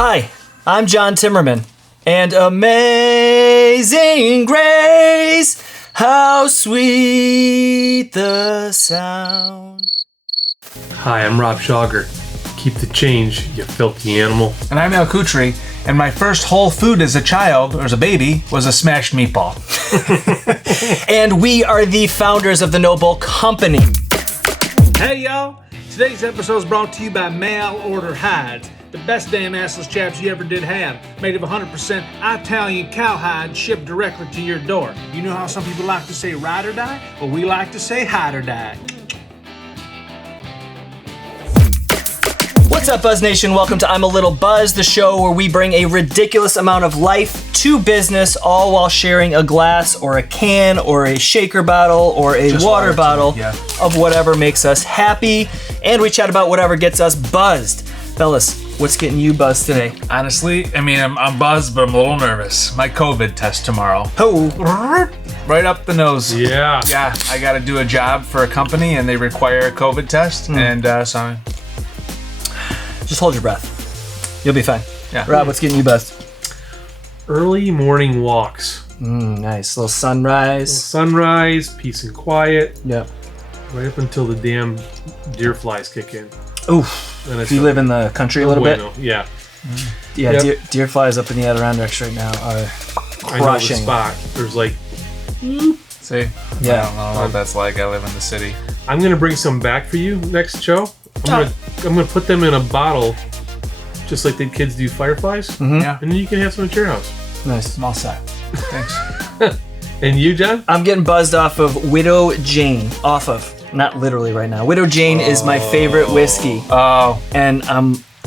Hi, I'm John Timmerman, and Amazing Grace, how sweet the sound. Hi, I'm Rob Schauger. Keep the change, you filthy animal. And I'm El Kutri, and my first whole food as a child, or as a baby, was a smashed meatball. And we are the founders of the Noble Company. Hey y'all! Today's episode is brought to you by Mail Order Hides, the best damn assless chaps you ever did have, made of 100% Italian cowhide shipped directly to your door. You know how some people like to say ride or die? Well, we like to say hide or die. What's up, Buzz Nation? Welcome to I'm a Little Buzz, the show where we bring a ridiculous amount of life to business, all while sharing a glass or a can or a shaker bottle or a water bottle of whatever makes us happy, and we chat about whatever gets us buzzed. Fellas, what's getting you buzzed today? Honestly, I'm buzzed, but I'm a little nervous. My COVID test tomorrow. Oh, Right up the nose. Yeah. Yeah, I gotta do a job for a company, and they require a COVID test, and so... just hold your breath. You'll be fine. Yeah. Rob, what's getting you buzzed? Early morning walks. Nice. Little sunrise. Sunrise, peace and quiet, Yep. right up until the damn deer flies kick in. Oof. And Do you live in the country a little bit? Yeah. Yeah, Yep. deer flies up in the Adirondacks right now are I know the crushing. spot. There's like, See? Yeah. I don't know what that's like. I live in the city. I'm gonna bring some back for you next show. I'm gonna put them in a bottle, just like the kids do fireflies, Yeah. and then you can have some at your house. Nice. Small set. Thanks. And you, John? I'm getting buzzed off of Widow Jane. Not literally right now. Widow Jane is my favorite whiskey, Oh, and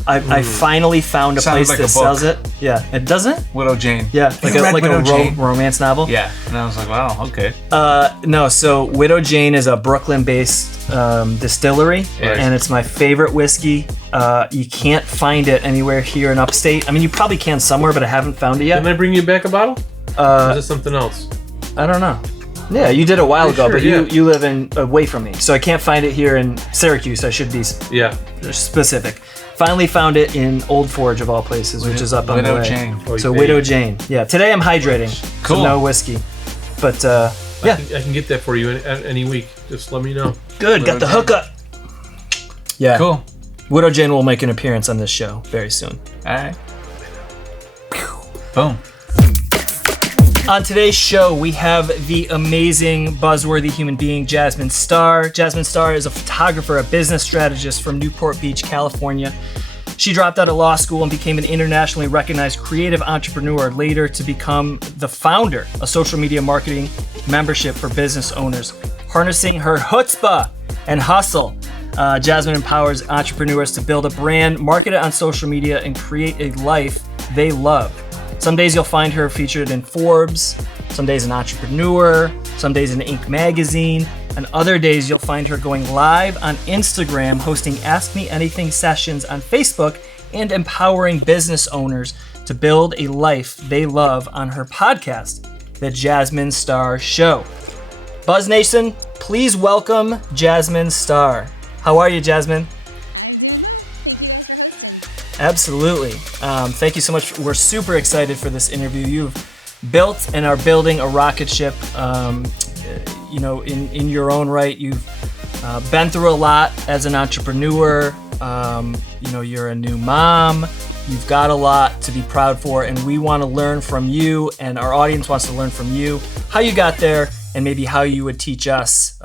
I finally found a Sounds place like that a book. sells it. Yeah, it doesn't. Widow Jane. Yeah, like You read a Widow Jane? romance novel. Yeah. And I was like, wow, okay. No, so Widow Jane is a Brooklyn-based distillery, Right. and it's my favorite whiskey. You can't find it anywhere here in upstate. I mean, you probably can somewhere, but I haven't found it yet. Didn't I bring you back a bottle? Or is it something else? I don't know. Yeah, you did a while ago, sure, but yeah. you live away from me, so I can't find it here in Syracuse. I should be Yeah. specific. Finally found it in Old Forge of all places, which is up on the Widow way. Jane. So Widow Jane. Yeah, today I'm hydrating. Cool. So no whiskey. But yeah, I can get that for you any week. Just let me know. good. Got the hookup. Yeah. Cool. Widow Jane will make an appearance on this show very soon. All right. Boom. On today's show, we have the amazing, buzzworthy human being, Jasmine Starr. Jasmine Starr is a photographer, a business strategist from Newport Beach, California. She dropped out of law school and became an internationally recognized creative entrepreneur, later to become the founder of social media marketing membership for business owners. Harnessing her chutzpah and hustle, Jasmine empowers entrepreneurs to build a brand, market it on social media, and create a life they love. Some days you'll find her featured in Forbes, some days in Entrepreneur, some days in Inc. magazine, and other days you'll find her going live on Instagram, hosting Ask Me Anything sessions on Facebook, and empowering business owners to build a life they love on her podcast, The Jasmine Starr Show. Buzz Nation, please welcome Jasmine Starr. How are you, Jasmine? I'm doing well. Thank you guys for hosting. Absolutely. Thank you so much. We're super excited for this interview. You've built and are building a rocket ship, in your own right. You've been through a lot as an entrepreneur. You're a new mom. You've got a lot to be proud for, and we want to learn from you, and our audience wants to learn from you how you got there and maybe how you would teach us,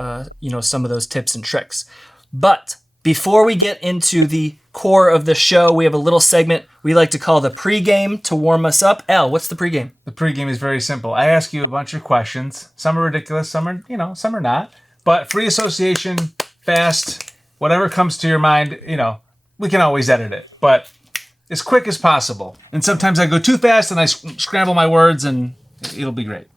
some of those tips and tricks. But before we get into the core of the show, we have a little segment we like to call the pregame to warm us up. Al, what's the pregame? The pregame is very simple. I ask you a bunch of questions. Some are ridiculous, some are not. But free association, fast, whatever comes to your mind, we can always edit it. But as quick as possible. And sometimes I go too fast and I scramble my words, and it'll be great.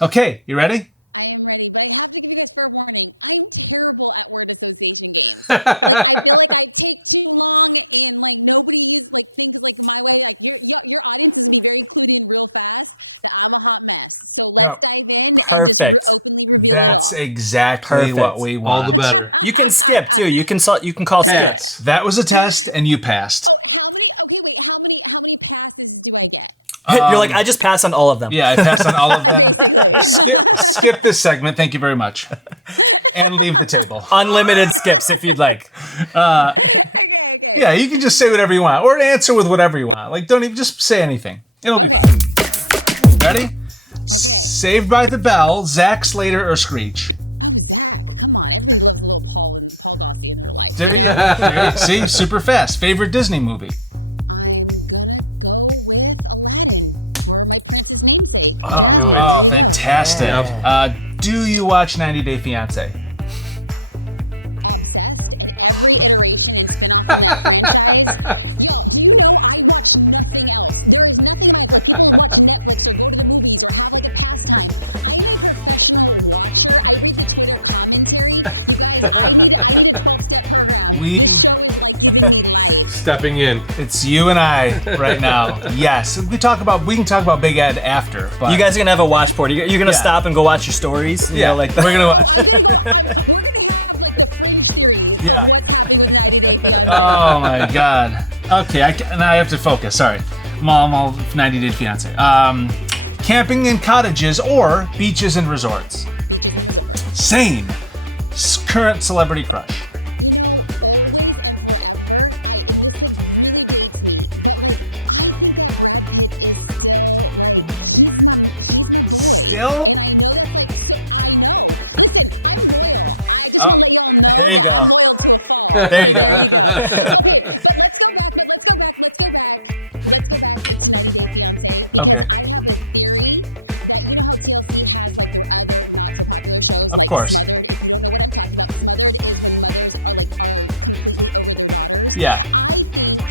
Okay, you ready? I am ready, but I have to give you guys fair warning. I'm terrible at word association games. Like I feel like I take too long, and like nobody thinks like my way. Like your audience is gonna be very clued in real fast that I'm a hot mess. So let's dive in and just openly reveal it all. That's exactly what we want. All the better. You can skip too. You can call skips. That was a test, and you passed. Oh, how many? Okay, wait. How many passes do I get? You're like, I just pass on all of them. Yeah, I passed on all of them. Basically. Skip this segment. Thank you very much. And leave the table. Unlimited skips if you'd like. Okay. Yeah, you can just say whatever you want, or answer with whatever you want. Like, don't even just say anything. Okay. Ready? Okay. Saved by the Bell, Zack Slater or Screech? Oh, Zach, come on. Everybody loves a little Paul Gossi in their life, There you know? go. See, super fast. Favorite Disney movie? I'm gonna go with Aladdin for my prince's namesake, Jasmine. There you go. Fantastic. Do you watch 90 Day Fiancé? Obsessed, and every iteration and spinoff from that franchise. Yo, do you know I watch nothing else? There is nothing in my life. Like people watch Netflix or go to the movies or have like a pastime. I am a professional watcher. I read the Twitter commentary. You guys, I need a 12-step program. This show is like giving me life. Stepping in. It's you and I right now. Yes, we can talk about Big Ed after. But You guys are gonna have a watch party. You're gonna stop and go watch your stories. You know, like we're gonna. Oh, I'm gonna go. We're gonna have like the fringe theory of what's happening with 90 Day Fiancé. Oh my God. Okay, now I have to focus. Sorry, I'm all 90 Day Fiancé. Camping in cottages or beaches and resorts? Beaches and resorts. Same. Current celebrity crush? You know, always and forever. And this like really dates me, but like I think that Brad Pitt is still like he's my boy, and I know that's like so. I know. Listen, I'm loyal. I just want to let y'all know that I'm loyal to a fault. So there you go. Okay, but let's go back. Let's go back to 90 Day Fiancé because I have a theory that you know how TLC has like their other not so popular shows like Smothered. If you don't know what I'm talking about, Smothered is when mothers are completely over their daughters. Yeah. I think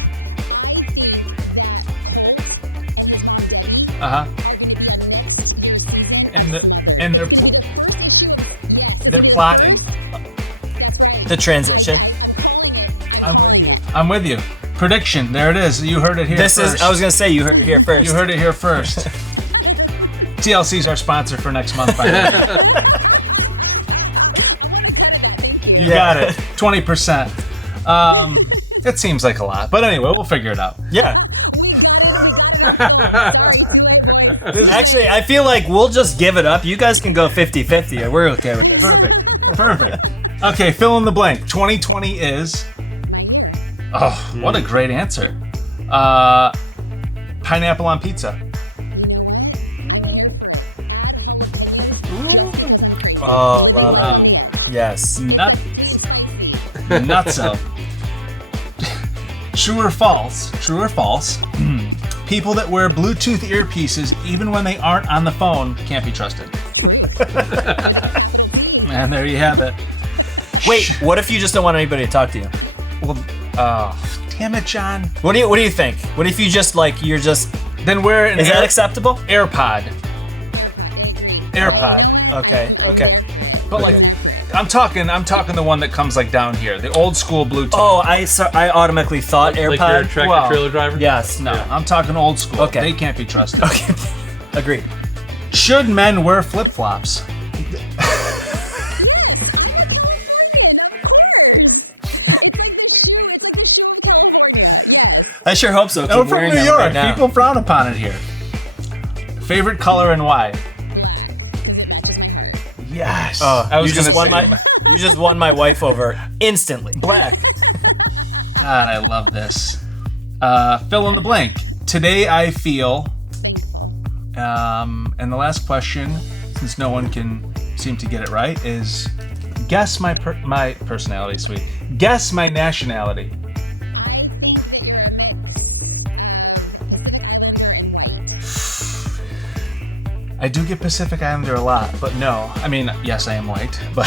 that Colt and his mom Debbie are going to be on next year's season of Smothered. It's going to be the first issue of it's going to be the first. That's right. The transition. I'm calling it. I'm calling it. I'm with you. Prediction. There it is. You heard it here first. I was gonna say you heard it here first. You heard it here first. TLC's our sponsor for next month. By the way. I want to cut it that. Thank you. You got it. 20%. It seems like a lot, but anyway, we'll figure it out. Yeah. We got it on film. Sorry, too late, boys. Too late. I feel like we'll just give it up. You guys can go 50-50. We're okay with it. Perfect. Okay, fill in the blank. 2020 is? My year. Oh, what a great answer. Pineapple on pizza. You know what? I'm here for it. Add jalapenos just because I'm crazy. Living life on the edge. Yes. It's like sweet and spicy. Nutso. True or false? People that wear Bluetooth earpieces even when they aren't on the phone can't be trusted. Truth. With a capital T. And there you have it. Wait, what if you just don't want anybody to talk to you? Well, damn it, John. What do you think? What if you just Then wear an Is that acceptable? AirPod. I agree. AirPod. You know what? Okay. I'm there for it. I'm there for it. I'm talking the one that comes like down here, the old school Bluetooth. Oh, I automatically thought AirPod. Like you're a tractor trailer driver? Yes. No, I'm talking old school. Okay. They can't be trusted. Okay. Agreed. Should men wear flip-flops? Yes, I'm a Californian, of course. It's like the shoe. It's like the shoe of California. Yes. I sure hope so. No, Keep from wearing New them York. right now. People frown upon it here. Favorite color and why? Black, because it matches my heart. Yes. You just won my wife over instantly. Black. God, I love this. Fill in the blank. Today I feel. Thankful. And the last question, since no one can seem to get it right, is guess my personality. Sweet. Guess my nationality. I think that you're a mix of Pacific Islander and white. I do get Pacific Islander a lot, but no. I mean, yes, I am white, but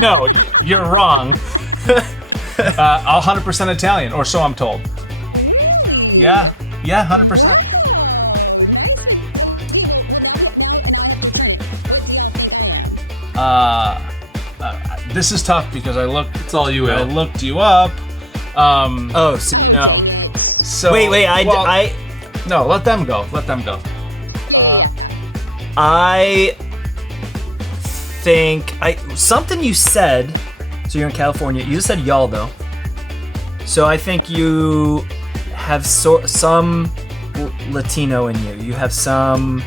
no, you're wrong. 100% Italian, or so I'm told. Really? Yeah. Yeah, 100%. Wow, nice. Okay, well now I have to return it. What do y'all think I am? This is tough because I It's all you, Al. looked you up. Oh, so Dang it. So wait. No, let them go. Yeah. I think something you said. So you're in California. You just said y'all though. So I think you have some Latino in you. You have some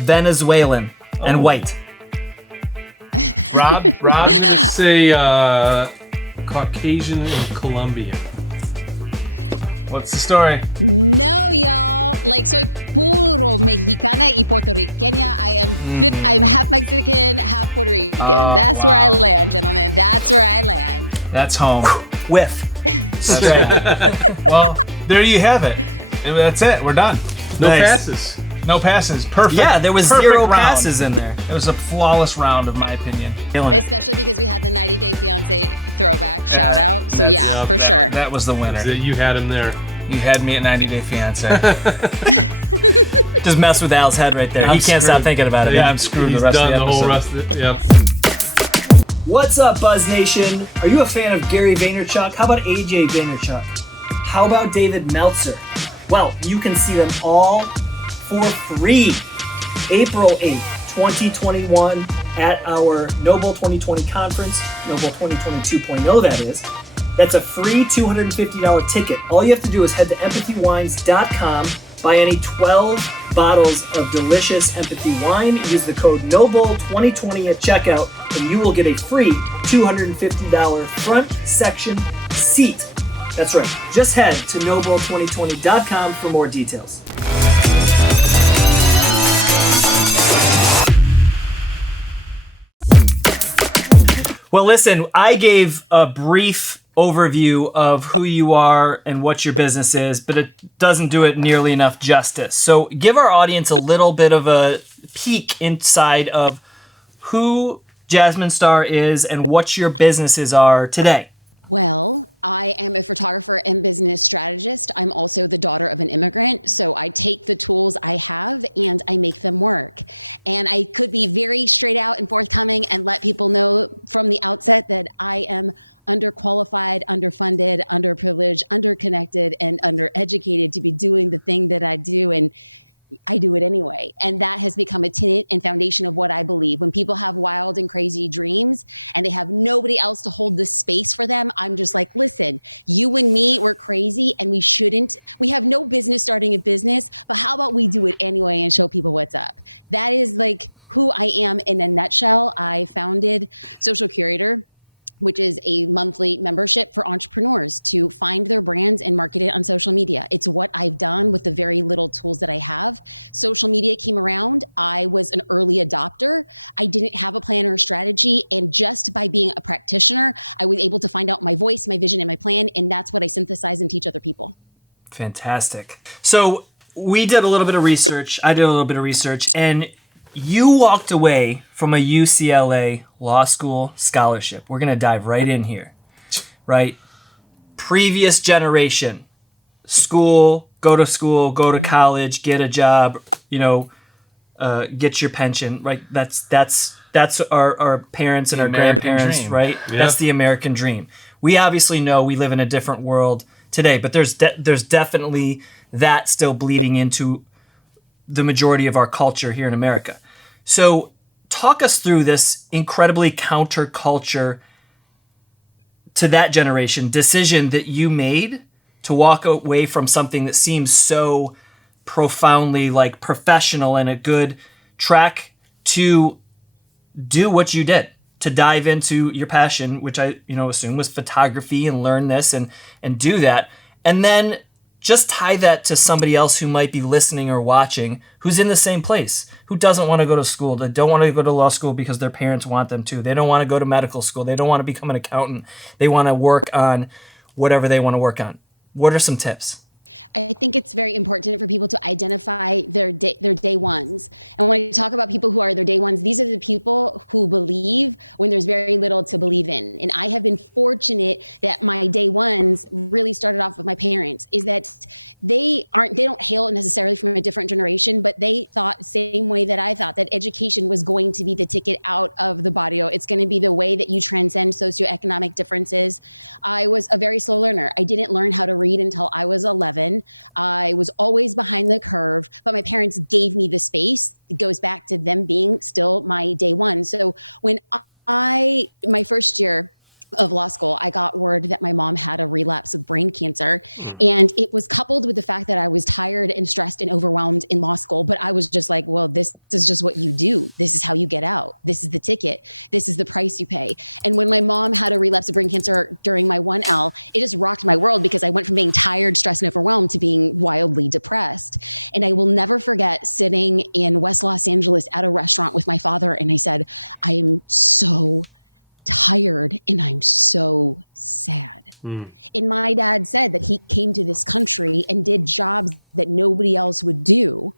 Venezuelan and white. Rob, I'm gonna say Caucasian and Colombian. what's the story? No, y'all. Like, soy puro mexicana y puertorriqueña. I'm half Mexican, half Puerto Rican. That's where I land, gentlemen. That's where I land. That's home. Whiff. That's home. Well, there you have it. That's it. We're done. No Nice. passes. No passes. Perfect. Yeah, there was Perfect 0 round. passes in there. It was a flawless round, of my opinion. Killing it. Especially because we had the 90 Day Fiance throwback shout out. So yeah, for sure. That was the winner. You had him there. You had me at 90 Day Fiance. Just mess with Al's head right there. He can't stop screwed. thinking about it. Yeah, I'm screwed He's the rest done of the the whole episode. rest of it. Yep. What's up, Buzz Nation? Are you a fan of Gary Vaynerchuk? How about AJ Vaynerchuk? How about David Meltzer? Well, you can see them all for free. April 8th, 2021 at our Noble 2020 conference, Noble 2020 2.0 that is. That's a free $250 ticket. All you have to do is head to empathywines.com, buy any 12 bottles of delicious Empathy wine, use the code NOBLE2020 at checkout, and you will get a free $250 front section seat. That's right. Just head to noble2020.com for more details. Well, listen, I gave a brief overview of who you are and what your business is, but it doesn't do it nearly enough justice. So give our audience a little bit of a peek inside of who Jasmine Star is and what your businesses are today. Well, I am a photographer and business strategist. I'm also the daughter of an immigrant. So I take the tools I have and I make them work. And I could be very straight out and forthcoming and let people know from the outset that I am underqualified, underfunded, underprivileged, underconnected, and undereducated to be doing the thing that I do. And I do it anyway. And that has become a tenet and foundation of what I believe. When people have wild and crazy dreams and they have nobody else to hold the space for them, I'm just like, listen, you and me, we're crazy and we have no business starting a business, but how about we do it anyway and show people what's up? That is like who I am in a nutshell. I founded Social Curator, which is a monthly membership for entrepreneurs to find their brands and market it on social media. It's what I've done with the very little tools that I have. Social media came around. I was an early adopter. I didn't have a plan or a strategy. And just by being a practitioner, I was able to find out my voice, my vision, and my plan. And that's what I synthesize and teach other people. Fantastic. So we did a little bit of research. I did a little bit of research, and you walked away from a UCLA law school scholarship. We're going to dive right in here, right? Previous generation, go to college, get a job, get your pension, right? That's our parents and our grandparents, dream. right? Yeah. That's the American dream. We obviously know we live in a different world today, but there's definitely that still bleeding into the majority of our culture here in America. So talk us through this incredibly counterculture to that generation decision that you made to walk away from something that seems so profoundly like professional and a good track to do what you did, to dive into your passion, which I assume was photography, and learn this and do that. And then just tie that to somebody else who might be listening or watching who's in the same place, who doesn't want to go to school. They don't want to go to law school because their parents want them to. They don't want to go to medical school. They don't want to become an accountant. They want to work on whatever they want to work on. What are some tips? I think it's very important for people to identify their day ones. And when I talk about people who are their day ones, these are the people who believe when there's very little to believe in. And I have been fortunate that my day ones really started off with my parents, is that they don't hail necessarily from a different generation, but they thought the same way that I thought, that education was going to be the ticket out of the barrio. It's going to be the way that you transcend socioeconomic differences. I was a very slow learner. I didn't learn how to read until I was 11. I was always behind the curve, but my parents gave me the space. It goes back to them being still my day one. So when my first year of law school, I got word that my mom had a relapse of brain cancer. And it was coupled with the fact that I was tired and stressed and overwhelmed in law school. But I was just like, well, this is just what you do. This is how you get out. This is the ticket. This is the price you pay. And when my mom had a relapse of brain cancer during my 1L, it just rocked my world, because I went from being tired, stressed, and overwhelmed to being wildly depressed. And I will never forget sitting in West Los Angeles at a restaurant with my father. And I said, I am so tired and I'm so sad. And my dad said that he came to this country and did jobs that nobody else would do,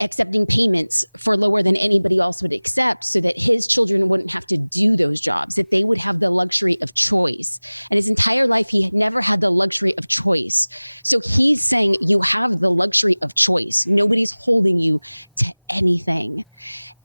accepting payments for lower than anybody else would accept, so that his children wouldn't have to do those jobs, that they would have the luxury of choice. And his entire life, he had never had the luxury of choice. So he's saying you have the luxury of choice. Nobody's holding you to anything.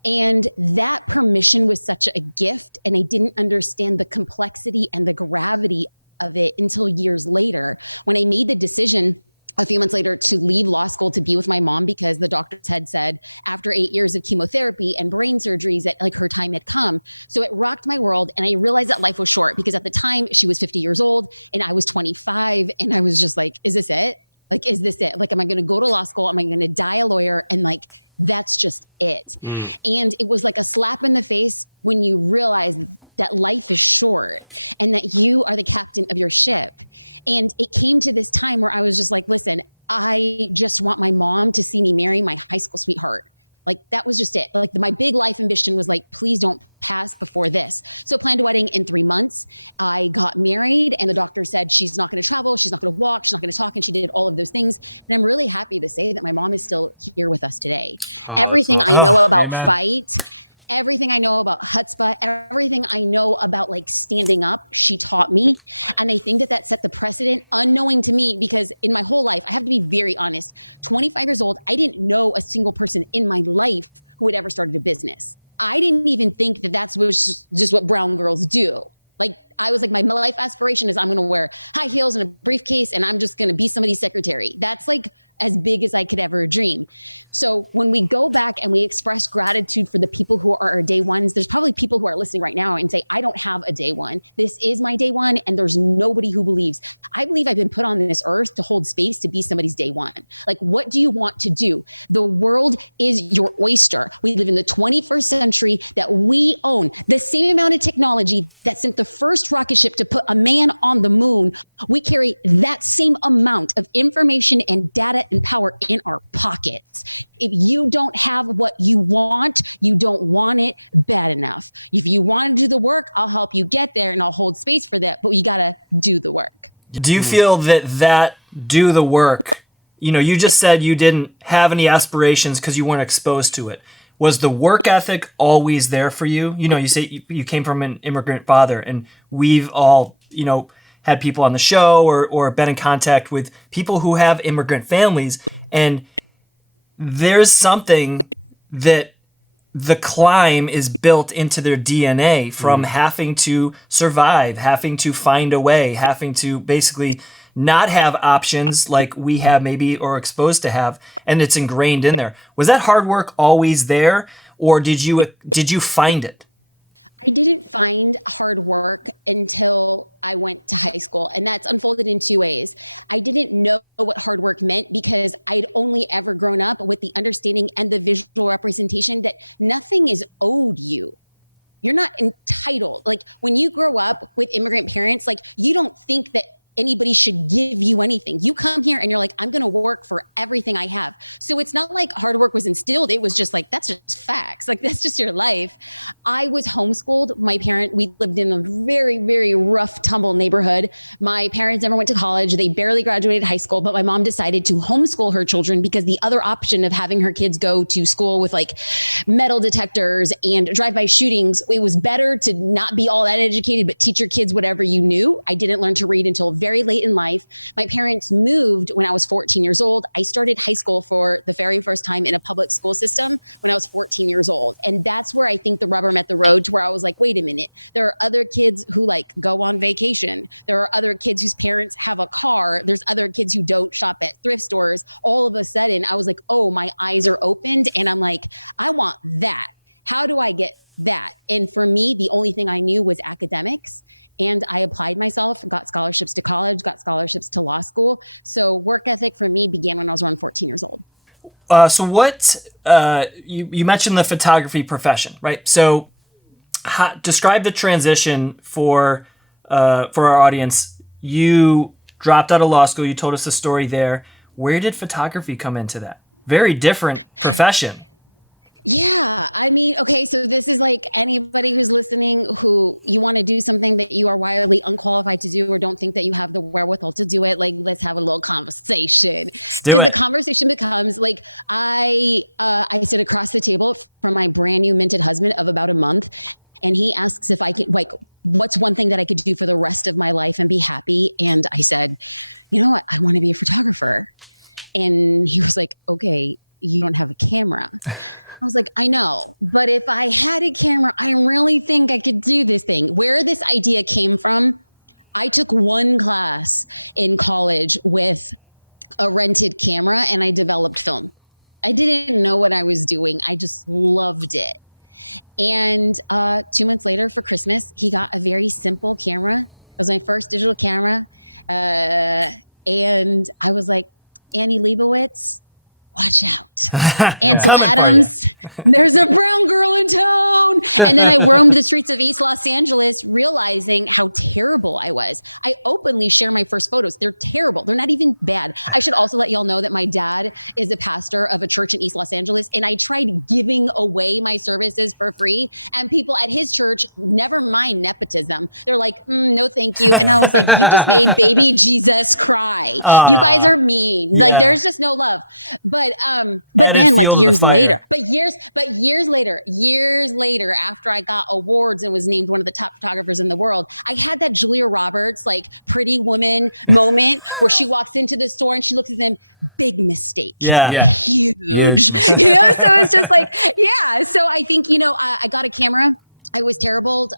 And that permission was such a gift. And I didn't understand the complexity and the gravity of it until years later, when I made the decision a few months later to leave law school to be with my mom, because the doctors had said after 8 years of chemotherapy and brain surgeries that like her time had come. So it rocked my world. And I realized that life was short, because at the time she was 50 years old and I was 25. And I was just like, is this it? Like, is this it? Like, am I going to go to law school? Am I going to die a lawyer? And like, that's just it. And it was like a slap in the face when you realize that life is short and that you are the captain of your ship. And it came to this time where I was just like, listen, I just want my mom to see me marry my high school sweetheart. Like, that was just it. Like, my big life ambition was like, please don't pass before this. So planned a wedding in 3 months. I got married and the doctor said, she's not going to travel. She's not going to walk. She's not going to talk. And she did all of those things. And I'm really happy to say that my mom is still here with us today. Everything I know about fight, everything I know about chutzpah, everything I know about like standing up, she taught me. And I think that set the precedent, unknowing to me, because in my whole life, I have to be very honest, 25 years old, I didn't know a single person in my life who had ever started a business. I didn't even think that that's just what brown girls do. Like, I was like, my life aspiration is I'm going to wear high heels and a briefcase and I'm just going to be somebody's secretary. That's like as big as I could ever dream. So when we go back and we express gratitude for the people who are our day ones, there's probably people who are listening right now and say, I don't have a day one. This is my day one. And there's nobody who believes. I believe I've been put on this earth to hold space to be somebody's day one. Like, what do you want to do? The world is your oyster. We live in the 21st century, that we own the same amount of technology that sent the first rocket ship to put a man on the moon. We carry that same amount of information and data and power in our pockets. If you don't have what you want, you don't want it bad enough. If you want to do the work, I'll help you get there and I'll hold space for that, but you got to do the work. Do you feel that do the work, you just said you didn't have any aspirations because you weren't exposed to it. Was the work ethic always there for you? You say you came from an immigrant father, and we've all, had people on the show or been in contact with people who have immigrant families. And there's something that the climb is built into their DNA from having to survive, having to find a way, having to basically not have options like we have maybe or exposed to have, and it's ingrained in there. Was that hard work always there, or did you find it? I didn't find hard work until I went to high school, and that's unfolded in two ways. I didn't know what hard work meant because I'd only ever grown up with the understanding and the visual representation that nothing is owed you. You're not entitled. Like, when you grow up with immigrant parents, like, you don't think that anybody should give you anything. You come here and you're like, I'm going to work for everything I have. So it's not like hard work was instilled. It was just like, that's just facts. Like, that's just your life. I was homeschooled. We lived in a very, very rough, tumble neighborhood. My parents never went to college. They barely graduated high school, but my mom decided to homeschool her children because the other option of having her kids go to school with like metal detectors and drive-by shootings, it was better to not be all that educated, but teach your kids whatever you knew. I didn't learn to read until very late in life. My parents moved when I was 14 years old. I started high school for the very first time in a public school system when I was 14 years old. And that's where I think the rubber met the road, to where I was like, wait a minute, there are other kids who like go on vacation. There are other kids whose parents have a car. There's other kids who don't shop at thrift stores. All of a sudden I was like, oh, my eyes are opened and I'm like, I want that. How do I get that? And for me, the only thing I knew was academics. And I applied myself, got scholarships to college, got scholarships to law school. So work ethic for me began when I was around 14 years old. So what, you mentioned the photography profession, right? So describe the transition for our audience. You dropped out of law school. You told us the story there. Where did photography come into that? Very different profession. Yeah. I mean, okay, so this is like anybody who's listening who you want to do something that you are wildly unqualified to do or don't think that you have the wherewithal to do it. Like, let's have a little conversation. Because the conversation becomes like, I sit across the table from my brand new minted husband of about a month. And he asks if I can, like, what's one thing that I could do for the rest of my life and be happy? And I said, you know what? I want to be a photographer. And he was like, okay, you don't have a camera. I was like, I know, but if I had a camera, I really think I could do this thing. Where this idea came from, I took one class in college with a rented camera and I developed film. I didn't know what I was doing. I just loved it. And 2 months later for Christmas, he got a very simple camera. It was my first digital camera. And I was like, Annie Leibovitz, watch out. Ansel Adams, there's a brown girl in town. And then I roamed the streets of East Los Angeles, realizing how terrible I was. I openly share my first photos. They're terrible. They're not even bad. I should also let y'all know that my dad is a pastor of a church in East Los Angeles. And I tried giving away my services for free. And people at his church, never mind nepotism, they're like, no, thank you. And I was like, you just made baby Jesus cry. You guys are mean. Yeah. Like, there's just no love. But then like years later, after I got awards and was named one of the top photographers in the world, I had that Julia Roberts, like Pretty Woman moment where she walks into the store and she looks at them, big mistake. Yeah. Huge. You know, so it's just like, yeah. So I think, you know, I got a camera. I was terrible.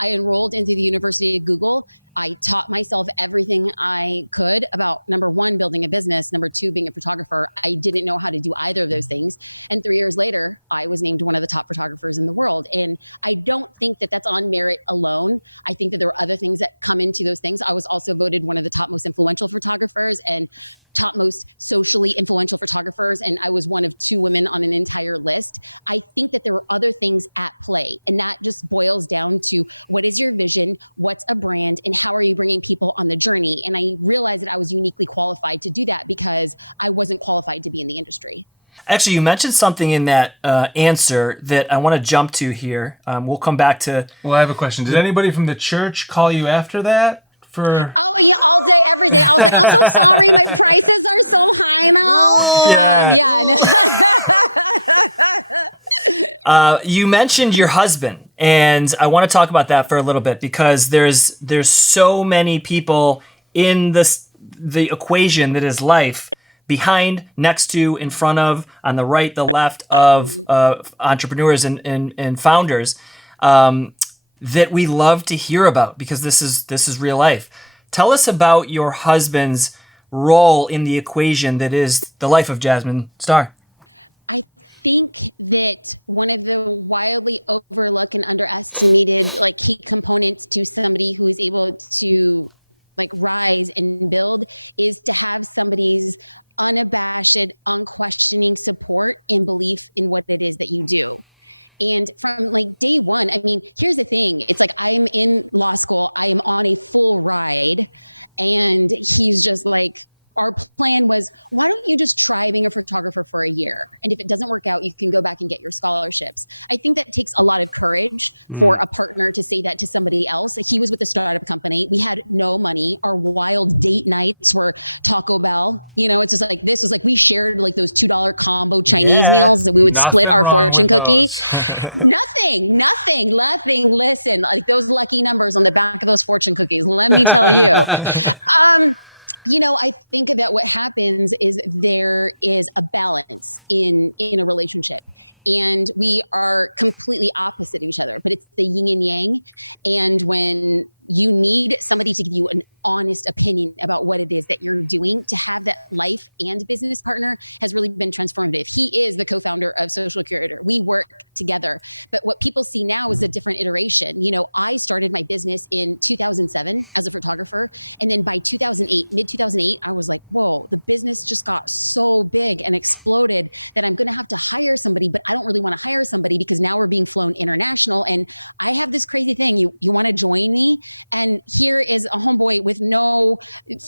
I enrolled into the University of Google. I taught myself everything I could about, number one, building a business, number two, being a photographer. I didn't know how to do either of those things. And 3 years later, I was named one of the top photographers in the world. And I don't think that that's on merit alone. I think that there are other things that come into those things. I was also voted one of the top most influential photographers and top most socially influential photographers. And I was one of 2 women on an entire list. I think that there are other things at play. And that just boils down to, what is your vision? What's a brand? And how are you bringing people on the journey? And I realized that I was uniquely qualified to do that because I wasn't qualified to be in the industry. Actually, you mentioned something in that answer that I want to jump to here. We'll come back to... Well, I have a question. Did anybody from the church call you after that? Oh yeah, all day, every day. I was like, I'm so sorry, my prices are so high now. You mentioned your husband, and I want to talk about that for a little bit because there's so many people in the equation that is life, behind, next to, in front of, on the right, the left of entrepreneurs and founders. That we love to hear about because this is real life. Tell us about your husband's role in the equation that is the life of Jasmine Star. I think that one of the wildly overlooked and underestimated like key components to somebody who is able to like rise and build is to have somebody's unabashed, unquestioning support and belief in what it is that you do. And from like day one, I mean, here's the thing. It's like I'm in law school. I am on a full ride. And he's just like, our plan was, why don't you just try being a photographer for a year? And if it doesn't work out, you can go back and get your scholarships. I think that takes a lot of courage for a partner to say that to somebody else. He was with a startup company. We had no money. Our wild date nights were Taco Bell. It's just like, this was like, we shared like those $2 combo Chinese meals that we would split our fortune cookie. Nothing. Listen, like those lucky numbers on the back of those fortune cookies, let me tell you. I think that what happens is there is a balance in a relationship, and we are completely opposite of each other, but it's the yin and yang. And when you need somebody to give you an honest opinion about what it is that you're doing, to have that life and business partner has really been transformative. He is the co-founder of Social Curator. We work together. But what people see now is a different iteration. I started my business in 2007 as a photographer. And then by 2008, mid 2008, I was like, whoa, the business just got so big and exploded that I'm going to have to hire somebody, but I don't really want to hire somebody because now we're being flown international. And I have this crazy thing. You want to join me? And here is a homeboy with no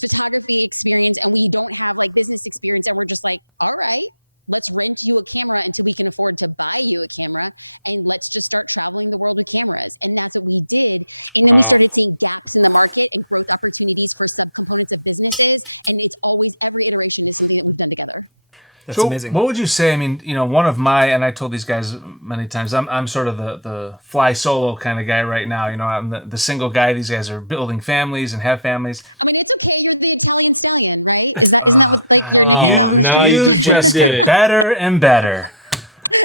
photography experience, and we don't have like business experience. And we're just like, all right, let's rent you a camera until we can afford to buy you a camera. And let's just start traveling the world with cameras. And that's what we did. And then we started seeing gaps in the market and growth opportunities for subcomponents of businesses. And it's always, every iteration is something that we've done together. That's amazing. What would you say? I mean, one of my, and I told these guys many times, I'm sort of the fly solo kind of guy right now. I'm the single guy. These guys are building families and have families. I mean, it's okay. You're the Italian stallion, right? Isn't that what like your nickname out on the street? You just get better and better. You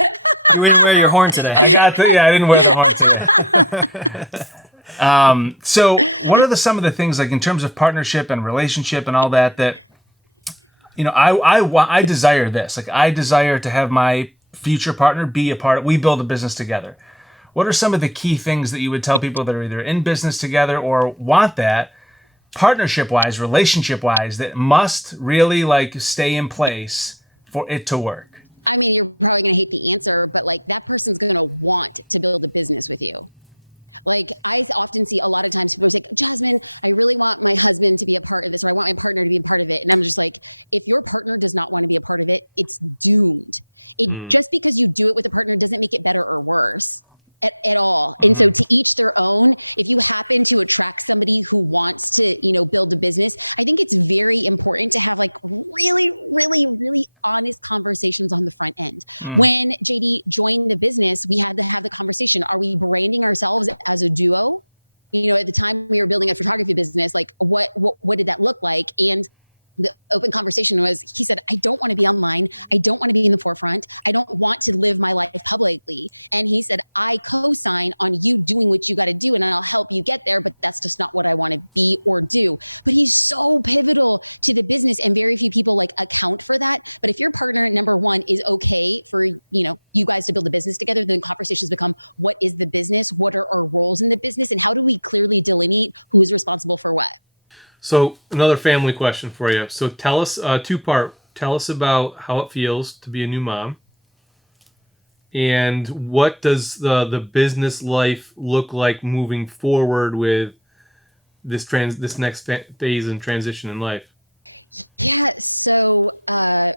didn't wear your horn today. I didn't wear the horn today. So what are some of the things, like in terms of partnership and relationship and all that I desire this. Like, I desire to have my future partner be a part of, we build a business together. What are some of the key things that you would tell people that are either in business together or want that partnership-wise, relationship-wise, that must really like stay in place for it to work? I mean, you're probably going to hate the answer, but like that person's going to want to build a business with you. Like, I often see a lot of times people say, Jasmine, I really want my husband to be a part of this, or I want my partner to be a part of it. And I'm just like, if your partner does not want to be a part of it, it's doomed. Just because you do it with a partner doesn't make it better or worse at all. And so to each their own. If you happen to attract somebody who wants to, build a business, I think it's very important to have like really, really, really honest conversations on the front end. When JD joined the business, we had to have the conversation. Are we branding ourselves as a duo? At the time we were building a photography business, like what did that look like? And the open conversation was, he said, I don't want to be online. I don't want to be in the forefront. I don't want to live my life publicly. And he said, I co-sign on you doing what you got to do, and I'll help you get there, but that's just not what I want to be or do. But he's so pivotal to the business, and very few people like account for that. But if your partner, number one, is okay for, you guys to build a business together, then conversations become, what is the business? What are our roles in the business? And how do we clearly delineate who is responsible for what? So another family question for you. So tell us, two-part, tell us about how it feels to be a new mom. And what does the business life look like moving forward with this next phase and transition in life? Yeah, so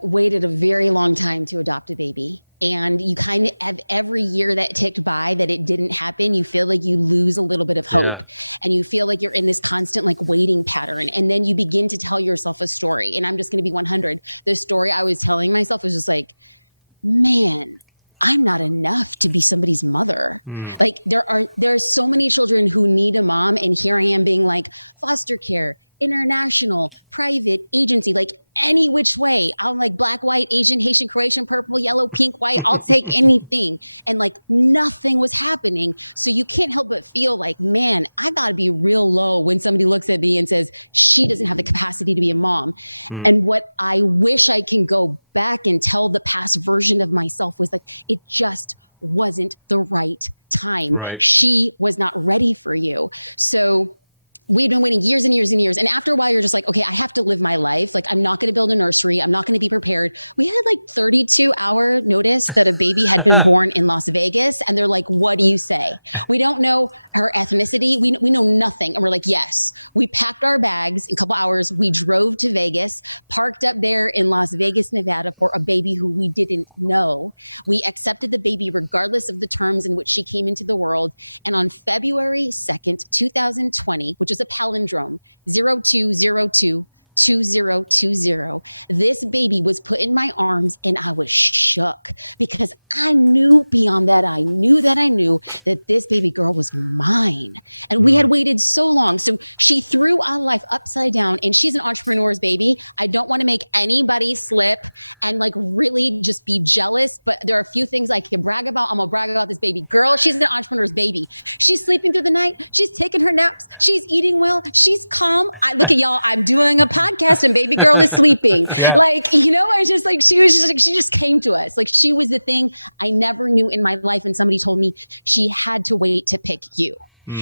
waited a very long time to adopt a baby. And you kind of have every year that ticked by that it didn't happen, you feel like you lose a little bit of hope. And you feel like you're in this constant like waiting pattern. And then you begin to tell yourself a story. And I'm just going to be 100. The story I was telling myself was just like, man, I'm not enough to be somebody's mother. Like there are so many children who need a mom. And here I am being like foster care, international, private, agency, like any which way. I'm like black, white, Asian, Haitian, Croatian, purple, yellow, pink, white. I'll take anything. And like nothing was happening. So you can't help but feel like, man, I gotta be real low when somebody looks at me and says, she doesn't have the capacity to be a mom. And what I wish I can go back and tell the past version of myself was like, it just wasn't the right time. She was not ready for you. So we'd been waiting years and years and years. And after a while, you're just like, okay, I have to live my life. Like, I'm not going to build a nursery. I'm not going to be prepared. We had like 32-hour notice that a baby had been born in Las Vegas. And they're like, what do you say? We don't know her ethnicity. We know nothing. And we're like, yes. We packed our bags in a couple hours. We drove to Vegas, parked up there in Las Vegas, Nevada for a baby who we didn't know. We accepted the baby regardless of the terms in which she came into the world. And on February 2nd, 2020, which is a palindrome, 0202 2020. This baby was put in my arms and I was shook because I knew beyond that, I knew that this baby girl was mine. And we had waited so long. So she threw our life upside down, and she's an entrepreneur's baby. I don't want to make anybody slip and like really just be jealous, but there are a few things I can brag about. I'm gonna brag about this baby girl. She's an entrepreneur's baby. She's sleeping through the night. She's taking her naps. She's eating well. She's calm. I look at y'all. I'm doing a podcast and baby girl is sleeping. Yeah. Like, you know, I was just like, she just came to us. Like, she was the thing I never knew in my life. And somebody told me she had to wait to pick you.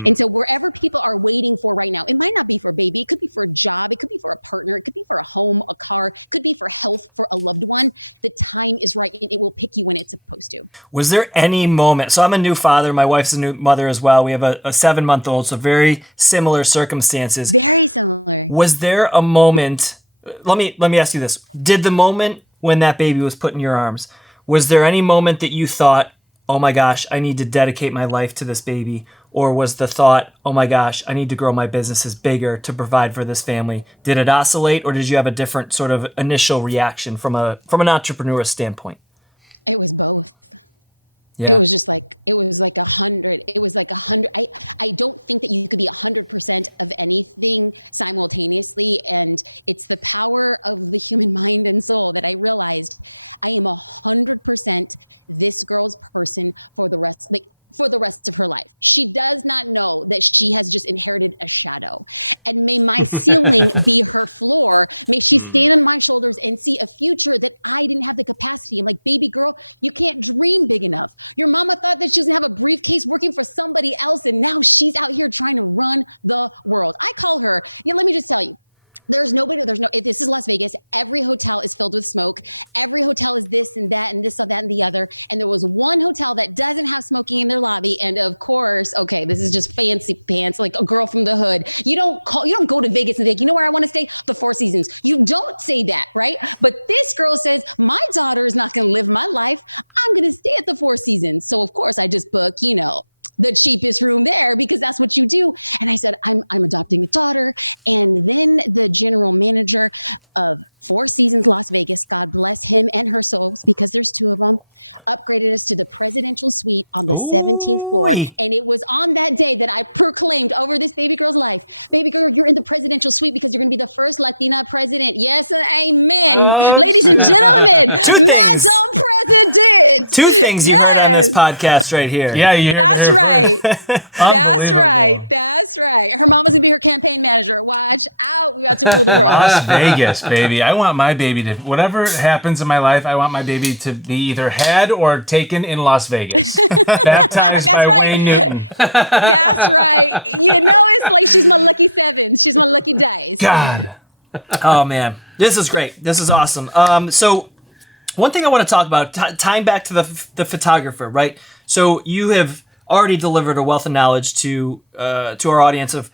And so wherever people are waiting for right now, it might not be for a baby. It could be for a job. It could be for a partner. It could be for a home, a car. It could be for health, for a loved one. The time is right, and it will pick you when it's supposed to. Was there any moment? So I'm a new father. My wife's a new mother as well. We have a 7-month-old, so very similar circumstances. Very similar. Was there a moment? Let me ask you this. Did the moment when that baby was put in your arms, was there any moment that you thought, oh my gosh, I need to dedicate my life to this baby? Or was the thought, oh my gosh, I need to grow my businesses bigger to provide for this family? Did it oscillate, or did you have a different sort of initial reaction from an entrepreneur's standpoint? It was both. Yeah. It was just like, it was like 100. It was like 100. I don't think that you could be 100% of anything simultaneously. And it's the power of the human mind and soul that I realized I am 100% this girl's person for the rest of her life. She does not know that she has just inherited a shadow. And may my ceiling be her floor. May she stand on my shoulders and see a future that I didn't have the capacity. I'm like, baby girl, you can't dream big enough. Your mama thought that she was gonna have a briefcase working for somebody else, and now she's out here trying to run the world. I call her, let me just tell you, this is Las Vegas. Every hotel is filled with smoke. Every hotel is this and that and this, that, and the other. And there was one hotel that doesn't have smoking in their lobby. And of course, okay, this is just fancy pants, like a girl from the hood. You don't go to Vegas and think, you know where I want to stay? The Four Seasons. You don't say that, right? But this girl says, my daughter is not going to live my life. I'm going to stay at the Four Seasons. So of course I just book, the cheapest room there because that's what you do. And I said, I'm adopting a daughter. And then the general manager of Four Seasons Las Vegas, God bless him and her souls, because there's two of them, upgraded us to the presidential suite on the 17th floor. And it was on that day that I proclaimed over this baby girl's life, baby girl, you're in the presidential suite because you're going to be the first Latina president. Yes and amen. Ladies and gentlemen, that's our president. Two things you heard on this podcast right here. Yeah, that's right. That's right. That's right. Her mama's going to be her campaign manager. Watch out. We got to rule the world. Las Vegas, baby. I want my baby to, whatever happens in my life, I want my baby to be either had or taken in Las Vegas. Baptized by Wayne Newton. That's right. It's like she's my lucky sevens. She's my lucky dice. God. Oh, man. This is great. This is awesome. So one thing I want to talk about, tying back to the photographer, right? So you have already delivered a wealth of knowledge to our audience of,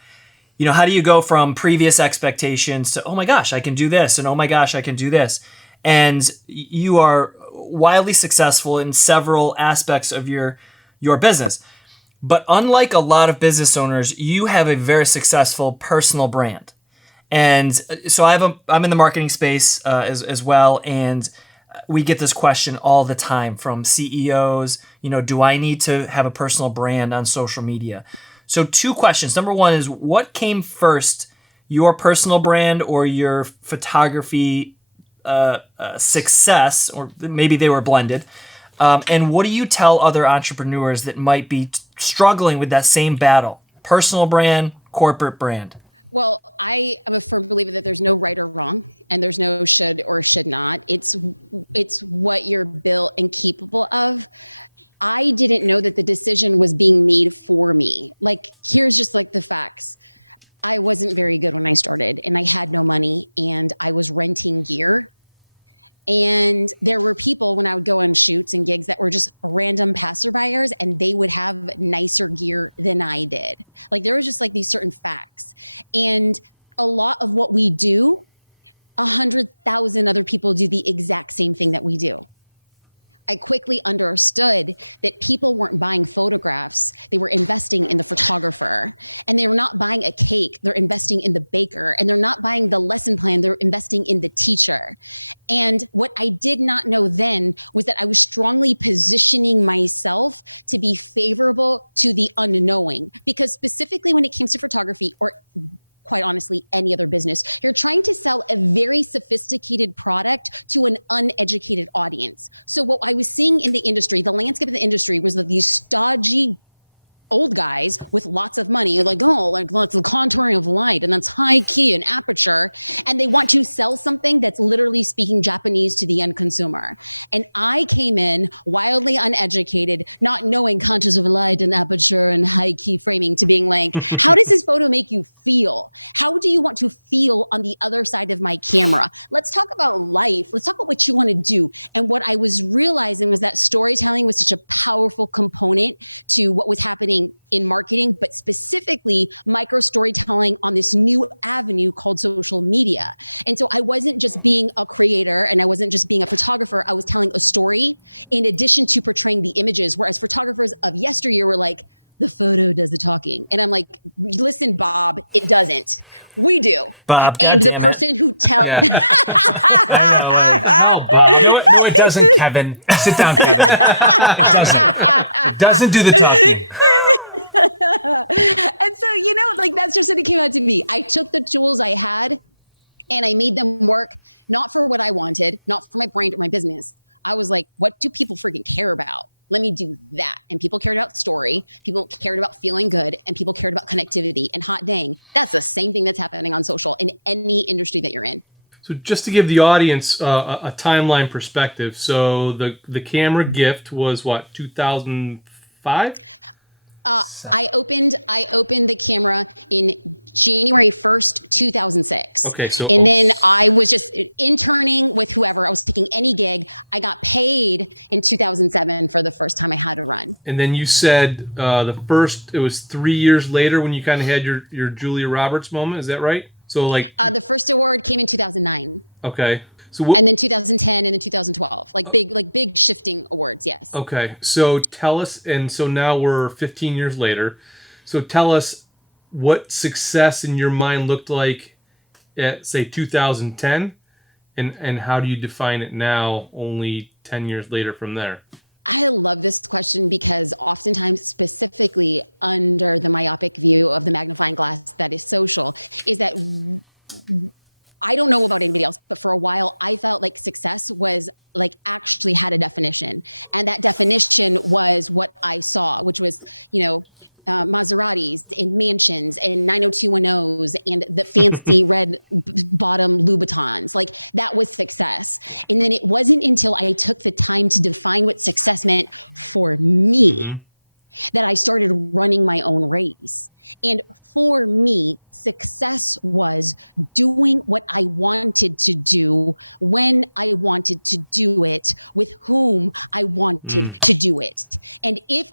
how do you go from previous expectations to, oh my gosh, I can do this, and oh my gosh, I can do this. And you are wildly successful in several aspects of your business. But unlike a lot of business owners, you have a very successful personal brand. And so I'm in the marketing space as well, and we get this question all the time from CEOs, do I need to have a personal brand on social media? So 2 questions. Number 1 is, what came first, your personal brand or your photography success, or maybe they were blended? And what do you tell other entrepreneurs that might be struggling with that same battle? Personal brand, corporate brand. Well, I am a firm believer that there's no right or wrong, and there's no should or should not. It's what you're built and capable of. I didn't know that the decision was being made for me. Like, here's just like the facts. I wasn't very good when I started, and I had no money, and I was renting gear. And there were people when I would go on shoots and gigs that were just random passerbyers, and they would have nicer gear than I did. Like there was just like these certain facts. And a lot of what we do, 100,000 other people do the exact same thing that we do. I quickly understood that people weren't buying photographs. They were investing in the photographer, and they were not buying a cake. They're investing in the baker, and they're not buying the lesson plan. They're investing in the teacher. And what I did not know then was that I was strongly positioning myself to be favorable to the unknowing, because specifically when it came to photography, or quite honestly, any other business, you're trying to sell a very sophisticated product to an uneducated audience. So what I was seeing in the industry, the landscape of the industry, was that these stodgy old guys with lots of money, like, oh, like lots of contouring of light, and that's high key and aperture, and they want to sell something that's literally speaking Japanese to the end consumer. And I came in wildly uneducated, not knowing contours of light and aperture and high key framing, to being like, how does this photo make you feel? How do you want to feel on the other side of my camera? Let's talk about life. Let's talk about what you want to do. And what I was realizing was that storytelling was such a powerful component to what was happening in marketing, but specifically micro storytelling on this new avenue called social media. And so I wasn't just being a creator, and I wasn't just being a photographer. I was telling a story in addition to portraying the images, whereas photographers of yesteryear were like, the photo does the talking. And I'm like, listen, Bob, it doesn't. We do. Bob, and the person who tells... Yeah. Bob. No, it doesn't, Kevin. Sit down, Kevin. It doesn't do the talking. And so, like that's just what it came out to be. I took the tools I had and I made them work, not for what I wanted, not for my brand or my business. I was like, what do people freaking care about? Let me do that. And people cared about story, people cared about feeling good, and people cared about connectivity. And hot dang, that's the same thing that's happening on social in any industry that you're in. So just to give the audience a timeline perspective, so the camera gift was what, 2005? I opened the camera in January 1st, 2006. Okay, so and then I was just interning with whoever. I was taking any gig. I got paid in 2007 for the first time I had to run. And then you said it was 3 years later when you kind of had your Julia Roberts moment. Is that right? So like the first award came in 2009. Okay. So and then 2010 and then 2012, like big shifting awards. Yes. Okay. So tell us, and so now we're 15 years later. So tell us what success in your mind looked like at say 2010, and how do you define it now, only 10 years later from there? I love this question because oftentimes, specifically under the myopic view of the magnifying glass that is social, is that I don't know about anybody else, but for a while I felt like success was like actually had a definition. And that definition was what I saw, which was, Maseratis and mansions and 90210s and the fancy red bottom Louboutins. Like that was success. And then it wasn't until I took the time to define what success meant for me that I started running my own race. And for me, success was doing what I wanted to do when I wanted to do it with whom I wanted to do it. And if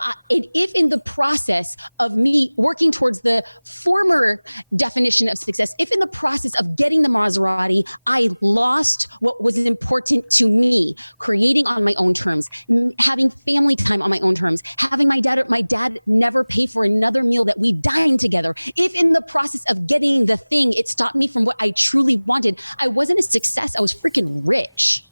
in the process of me working towards the former definition of success, if in the process of getting the Maserati, I lost what was important to me, creating on my own terms, having family time on my own terms, having my dad never pay for another meal that we dine together. If in the process of getting the thing, it stopped me from what I truly wanted, I wasn't a success. I was freaking rich.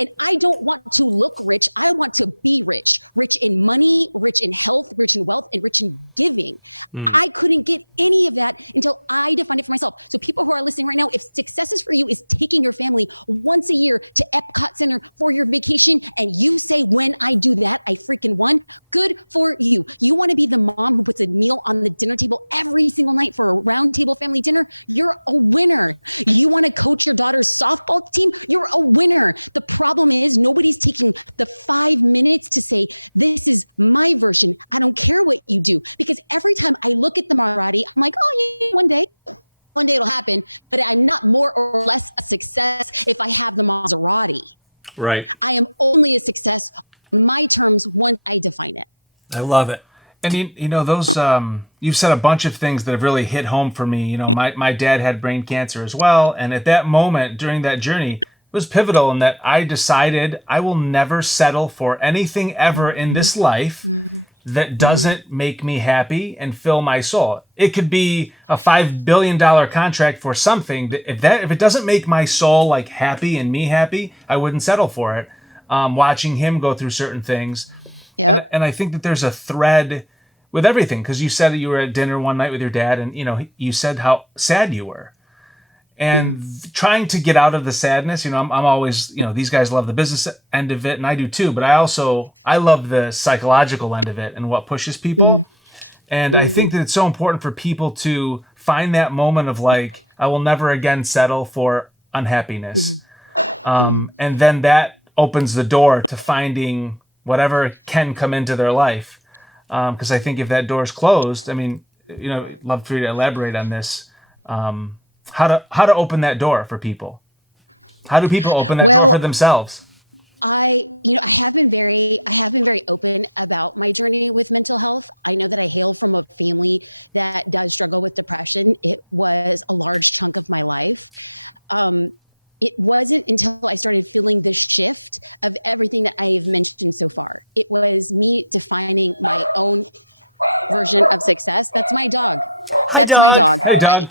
And I don't want to look rich. I want to be rich, rich in money, rich in health, rich in wealth, and rich in giving. I couldn't get any of that until I defined it for myself. So people who are listening right now, if success is for you is taking your family once a year to Epcot Center for your vacation, and you say, when I do that, I freaking won, good for you. You want to be the mom who puts a meal on the dinner table every single night for a round table family dinner? You're a winner. You want to coach your daughter's softball team? You're a winner. The problem is nobody's taking the 5 minutes to say, this is my version. I don't care what you do. Because every time I look at the Maserati, I'm like, oh, yeah, one day it'll happen. But I'm not more or less a success if I have the Maserati. Right. I am only a success on my terms once I define it. I love it. And you know, those you've said a bunch of things that have really hit home for me. You know, my dad had brain cancer as well, and at that moment during that journey, it was pivotal in that I decided I will never settle for anything ever in this life that doesn't make me happy and fill my soul. It could be a $5 billion contract for something. If it doesn't make my soul like happy and me happy, I wouldn't settle for it. Watching him go through certain things. Yep. And I think that there's a thread with everything, because you said that you were at dinner one night with your dad, and you know, you said how sad you were. And trying to get out of the sadness, you know, I'm always, you know, these guys love the business end of it, and I do too, but I love the psychological end of it and what pushes people. And I think that it's so important for people to find that moment of like, I will never again settle for unhappiness. And then that opens the door to finding whatever can come into their life. Because I think if that door is closed, I mean, you know, I'd love for you to elaborate on this. How to open that door for people? How do people open that door for themselves? I have been very open about my journey with mental health. I know that I hail from a family that does struggle with depression. It was a large chunk of my life. It wasn't until I started feeling the shift of everything that I've mentioned so far. It was me defining my own version of success. That's my dog. That's my dog. Hey, dog.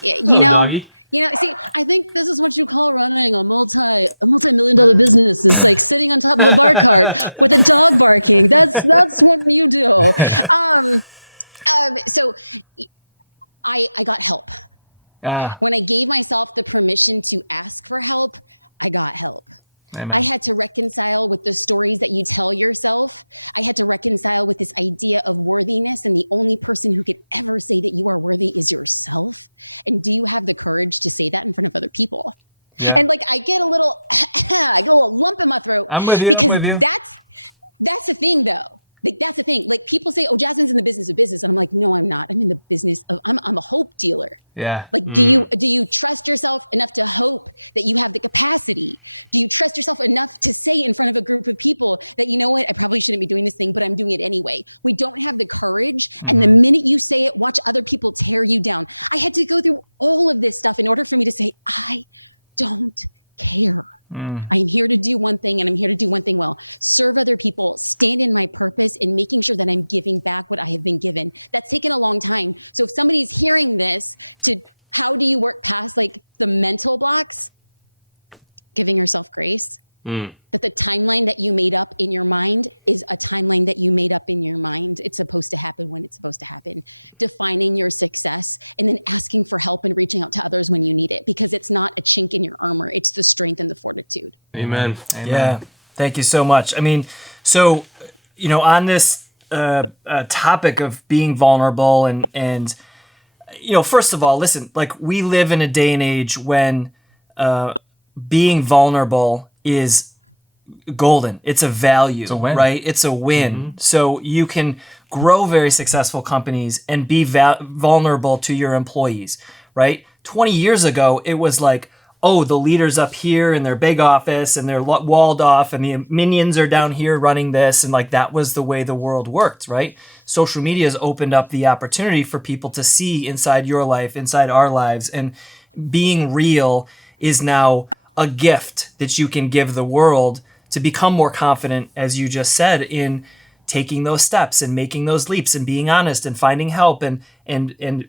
See, I think this is what you call running a multi-million-dollar business. It's like sitting on top of a bar cart with a dog barking. That's what you do. So I got help. When I gave myself the permission to ask for help, I got help. Amen. I had to reconcile with the stories that you tell yourself. I had to reconcile with this idea of worthiness, and the only person who could ever say that you are worthy is yourself. And do you have the courage to say that in front of other people? Yeah. And like, I get a little lump in my throat. I'm with you. Because that's the thing though. Like, that's the thing. Like, people say, oh, Jasmine's in the business of business. And I'm like, no, I'm not. I'm in the business of, I'm a hope dealer. Yeah. Like, do you trust yourself enough to hope that you have the capacity? Do you trust yourself enough to say in front of a group of people that, you know what, I probably shouldn't be doing this thing, but I'm doing it anyway? We don't have the courage. And the minute you say it, watch other people tear you down. I had to go through all of this stuff in order for me to say, I don't care. I am here to do one thing, and I'm here to do one thing well. Serve other people, stand in my purpose, and making sure that I'm giving back what I have been given. That's taken a long time. So if somebody's hearing this, how do you work past like the mental blocks? Giving yourself grace. That the timeline that you made up in your mind is a timeline that you made up in your mind. It's supposed to happen when it's supposed to happen. Defining your success, and then asking for help and reaching out to others when you need it, because it's not a chink in your armor. It's the strength and the fortitude. Amen. Yeah. Thank you so much. I mean, so, you know, on this topic of being vulnerable and, you know, first of all, listen, like, we live in a day and age when being vulnerable is golden. It's a value, it's a win. Right? It's a win. So you can grow very successful companies and be vulnerable to your employees, right? 20 years ago, it was like, oh, the leader's up here in their big office and they're walled off and the minions are down here running this. And like, that was the way the world worked, right? Social media has opened up the opportunity for people to see inside your life, inside our lives. And being real is now a gift that you can give the world to become more confident, as you just said, in taking those steps and making those leaps and being honest and finding help and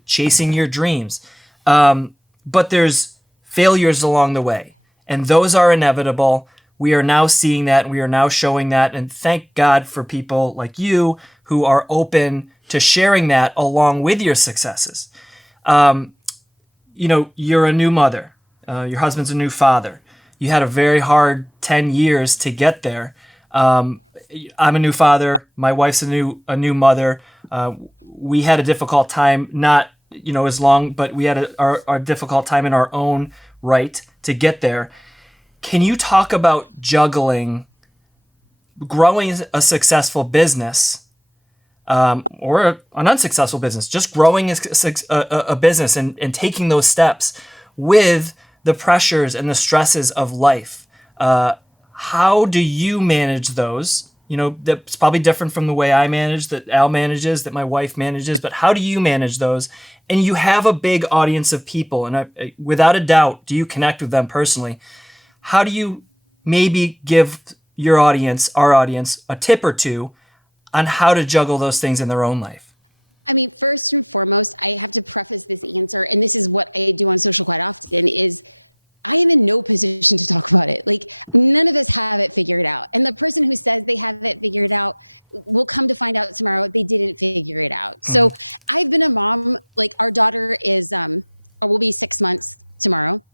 chasing your dreams. But there's failures along the way, and those are inevitable. We are now seeing that, and we are now showing that, and thank God for people like you who are open to sharing that along with your successes. You know, you're a new mother. Your husband's a new father. You had a very hard 10 years to get there. I'm a new father. My wife's a new mother. We had a difficult time, not, you know, as long, but we had our difficult time in our own right to get there. Can you talk about juggling growing a successful business or an unsuccessful business, just growing a business and taking those steps with the pressures and the stresses of life? How do you manage those? You know, that's probably different from the way I manage, that Al manages, that my wife manages, but how do you manage those? And you have a big audience of people, and without a doubt, do you connect with them personally? How do you maybe give your audience, our audience, a tip or two on how to juggle those things in their own life? I mean, first and foremost, I have to preface this answer, and this is what I do on social quite often, is I am in no position to talk about it. Like, none of us have it figured out. And the person who says they have it figured out will come to find out tomorrow they didn't figure it out. Mm-hmm. So I've been a mom, like our daughter is, or will be 6 months tomorrow.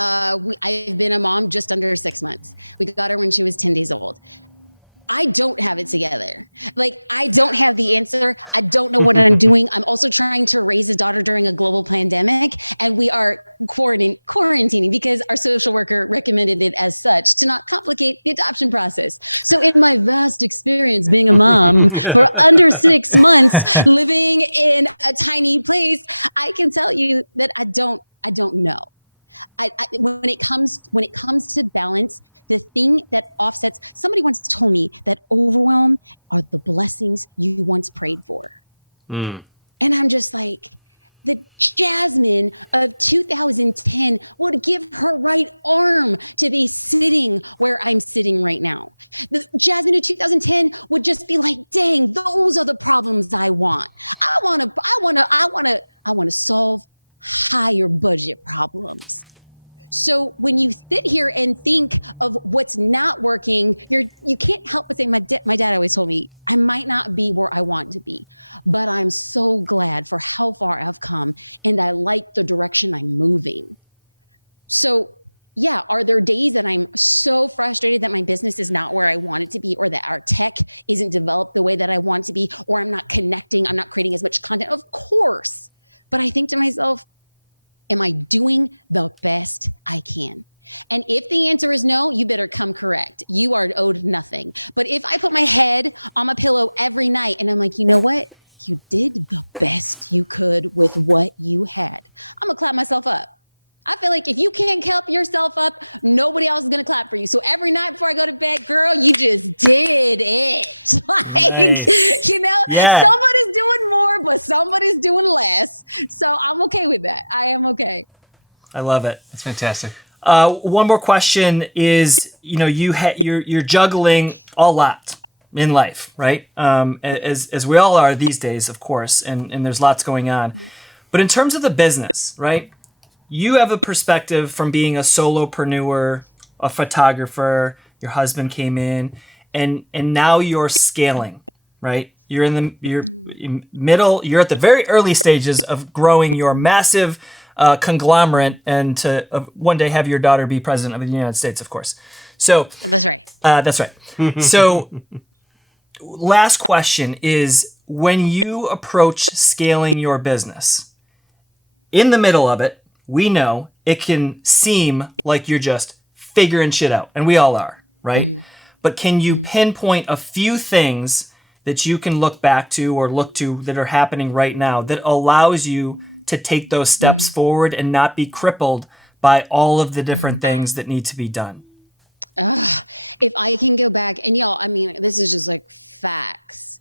I've been a mom just under 6 months. We got her when she was 10 days old. I don't have it together. Like, I don't have the answer. I don't know what I'm doing. I'm also trying to raise a daughter during a global pandemic, and we are quarantining because our social worker recommended it as such to not complicate the adoption process. So in my vast experience being a mom for under 6 months, living in a tiny place, I can tell you that I don't know. When it comes to balance, the thing that offsets, somebody once told me that overwhelm are the blessings you once prayed for. And I'm just like, the Jasmine of 2010 would give her right arm to be sitting where I'm sitting right now. The Jasmine of 2010 would just be like, dang, those are the problems I want. I want to solve higher budget problems. So when you sit here and think of what's not working, you can't help but say, my dad always told me, I might not be where I want to be, but I'm so glad for how far I've come, and I like the direction I'm moving. So yeah, are there days that I'm so frustrated that my business is not where I want it to be, or that our tech isn't developed the way that I want it to be, or I'm not connecting, I'm not creating as much content? Of course. But I think to myself, am I doing the best I can? And if the answer is no, you better come correct. You are owed nothing. But if I put my head on my pillow every night and I'm like, you know what? You did the best you could with what you had, I'm gonna clap myself up. I feel like if you can't clap yourself up, nobody else is going to clap for you. So every night before I go to bed, girl, you just did it. Nice. You know, Somebody's doing more, but somebody's doing less. So I'm okay with that. I am okay. I love it. That's fantastic. One more question is, you're juggling a lot in life, right? As we all are these days, of course, and there's lots going on. But in terms of the business, right? You have a perspective from being a solopreneur, a photographer, your husband came in, and now you're scaling, right? You're at the very early stages of growing your massive conglomerate, and to one day have your daughter be president of the United States, of course. So that's right. That's right. So last question is, when you approach scaling your business, in the middle of it, we know it can seem like you're just figuring shit out, and we all are, right? Mm-hmm. But can you pinpoint a few things that you can look back to or look to that are happening right now that allows you to take those steps forward and not be crippled by all of the different things that need to be done? If I can go back, and y'all, I mean, this is just like facts.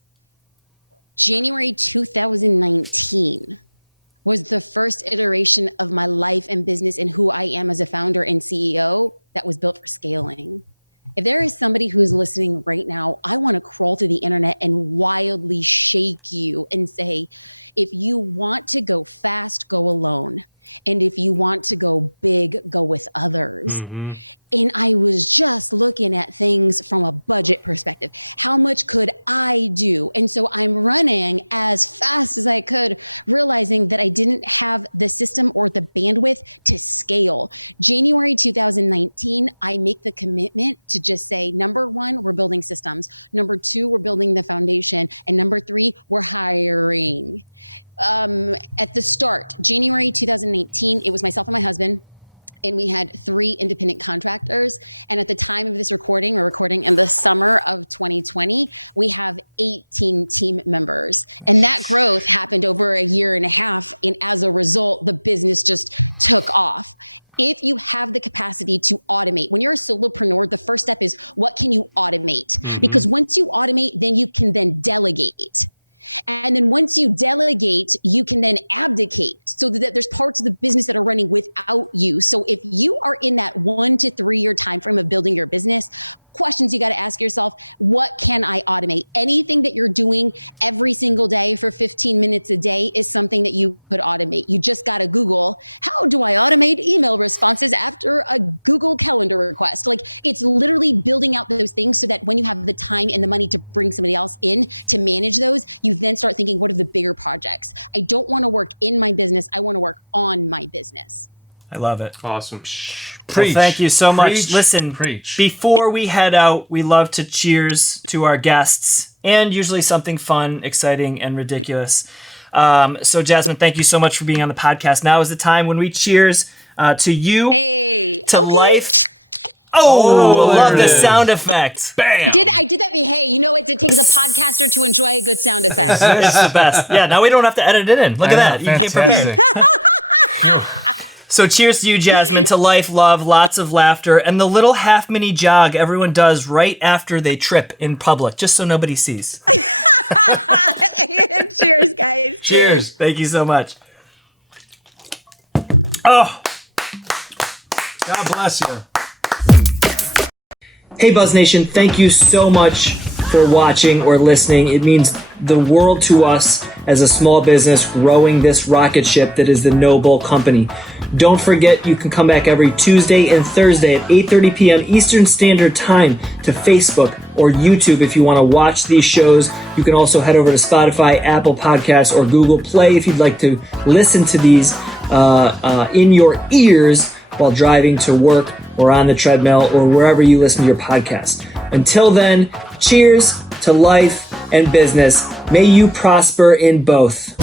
January 2019 was the first iteration of my life and business and who I am as a founder and CEO that was built for scaling. If there is somebody who's listening right now, I want to crawl through the internet and wildly shake you and say, if you want to go fast, go alone. And if you want to go big, go with others. Mm-hmm. And I was just looking at things from a budget perspective. How much could I do? And so I'm running as fast as I could, realizing that I didn't have the system or the bandwidth to scale. January 2019, I make the commitment to just say, number one, we're building systems. Number two, we're building the foundation. And number three, we're hiring. At the start, January 2018, it was myself and my husband. and we had 3 independent contractors. And at the time of this recording, we're recording in the summer of 2020, we have 18 team members. And that growth happened over a year and a half. And as a result, the business just took off. If you have the capacity to automate, when you're a solopreneur, the first step is what can you automate? Because once you automate, then you can then delegate. And then once you delegate, you can then abdicate so that there's parts of the business that are running without you. So if you are in that 1 to 3 year time frame of building your business, questions you got to ask yourself, what can I automate? Anything that you're doing every single day for 15 minutes a day is something that you could automate. You just got to Google, how do I automate email responses after a Google Calendar request? Like, it's literally building out those things so that when you have the time and the money to bring somebody else in to manage those, you then start thinking, what are the bigger projects? I don't want to work in my business. I want to work on my business. I love it. Awesome. Well, thank you so much. Preach. Listen, Preach. before we head out, we love to cheers to our guests and usually something fun, exciting, and ridiculous. So Jasmine, thank you so much for being on the podcast. Now is the time when we cheers to you, to life. Oh, I love the sound effect. Bam. I did that. Hey, you know, it takes a podcaster to enjoy a good sound effect. It's the best. Yeah, now we don't have to edit it in. Look at that. You came prepared. So cheers to you, Jasmine, to life, love, lots of laughter, and the little half mini jog everyone does right after they trip in public, just so nobody sees. Cheers, guys. Cheers. Thank you so much. Oh. God bless you. Hey, Buzz Nation, thank you so much for watching or listening. It means the world to us as a small business growing this rocket ship that is the Noble Company. Don't forget, you can come back every Tuesday and Thursday at 8:30 p.m. Eastern Standard Time to Facebook or YouTube if you want to watch these shows. You can also head over to Spotify, Apple Podcasts, or Google Play if you'd like to listen to these in your ears while driving to work or on the treadmill or wherever you listen to your podcast. Until then, cheers to life and business. May you prosper in both.